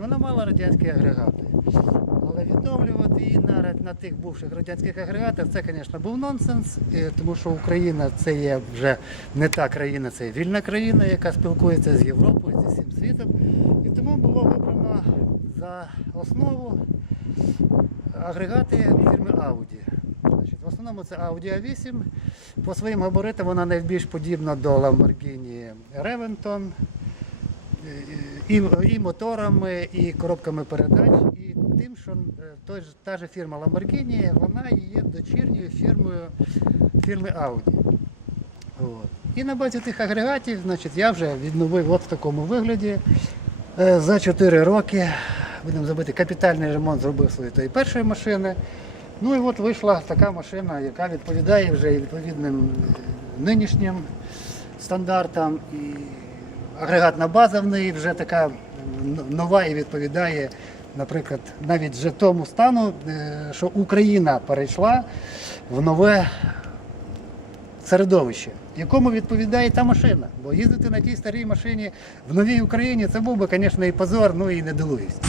вона мала радянські агрегати. Але відновлювати її на, на тих бувших радянських агрегатах, це, звісно, був нонсенс, тому що Україна це є вже не та країна, це є вільна країна, яка спілкується з Європою, зі всім світом. І тому було вибрано за основу агрегати фірми Audi. В основному це Audi A8. По своїм габаритам вона найбільш подібна до Lamborghini Reventon. І, і моторами, і коробками передач, і тим, що е, той та ж фірма Lamborghini, вона є дочірньою фірмою фірми Audi. От. І на базі тих агрегатів значить, я вже відновив от в такому вигляді. Е, За 4 роки будемо зробити капітальний ремонт, зробив своєї тої першої машини. Ну і от вийшла така машина, яка відповідає вже відповідним е, нинішнім стандартам. І агрегатна база в неї вже така нова і відповідає, наприклад, навіть вже тому стану, е, що Україна перейшла в нове середовище, якому відповідає та машина. Бо їздити на тій старій машині в новій Україні це був би, звісно, і позор, ну і недолугість.